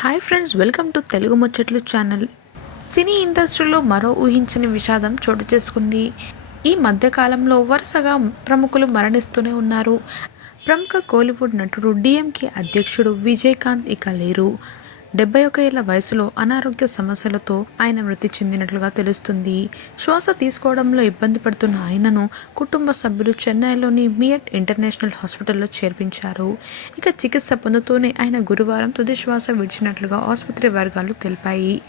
Hi friends welcome to Telugu ముచ్చట్లు channel సినీ ఇండస్ట్రీలో మరో ఊహించని విషాదం చోటు చేసుకుంది. ఈ మధ్యకాలంలో వరుసగా ప్రముఖులు మరణిస్తూనే ఉన్నారు. ప్రముఖ కోలీవుడ్ నటుడు డిఎంకే అధ్యక్షుడు విజయకాంత్ ఇక లేరు. డెబ్బై ఒక ఏళ్ళ వయసులో అనారోగ్య సమస్యలతో ఆయన మృతి చెందినట్లుగా తెలుస్తుంది. శ్వాస తీసుకోవడంలో ఇబ్బంది పడుతున్న ఆయనను కుటుంబ సభ్యులు చెన్నైలోని మియట్ ఇంటర్నేషనల్ హాస్పిటల్లో చేర్పించారు. ఇక చికిత్స పొందుతూనే ఆయన గురువారం తుది శ్వాస విడిచినట్లుగా ఆసుపత్రి వర్గాలు తెలిపాయి.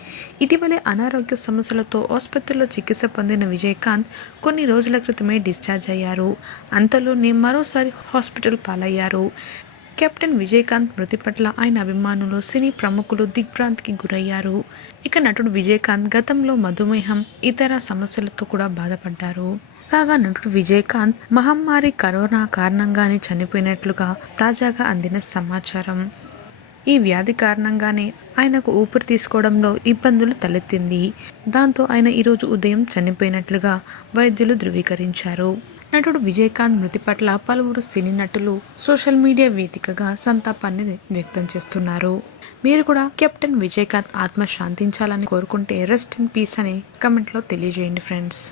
ఇటీవలే అనారోగ్య సమస్యలతో ఆసుపత్రిలో చికిత్స పొందిన విజయకాంత్ కొన్ని రోజుల క్రితమే డిశ్చార్జ్ అయ్యారు. అంతలోనే మరోసారి హాస్పిటల్ పాలయ్యారు. కెప్టెన్ విజయకాంత్ మృతి పట్ల ఆయన అభిమానులు సినీ ప్రముఖులు దిగ్భ్రాంతికి గురయ్యారు. ఇక నటుడు విజయకాంత్ గతంలో మధుమేహం ఇతర సమస్యలతో కూడా బాధపడ్డారు. కాగా నటుడు విజయకాంత్ మహమ్మారి కరోనా కారణంగానే చనిపోయినట్లుగా తాజాగా అందిన సమాచారం. ఈ వ్యాధి కారణంగానే ఆయనకు ఊపిరి తీసుకోవడంలో ఇబ్బందులు తలెత్తింది. దాంతో ఆయన ఈరోజు ఉదయం చనిపోయినట్లుగా వైద్యులు ధృవీకరించారు. నటుడు విజయకాంత్ మృతి పట్ల పలువురు సినీ నటులు సోషల్ మీడియా వేదికగా సంతాపాన్ని వ్యక్తం చేస్తున్నారు. మీరు కూడా కెప్టెన్ విజయకాంత్ ఆత్మ శాంతించాలని కోరుకుంటే రెస్ట్ ఇన్ పీస్ అని కమెంట్లో తెలియజేయండి ఫ్రెండ్స్.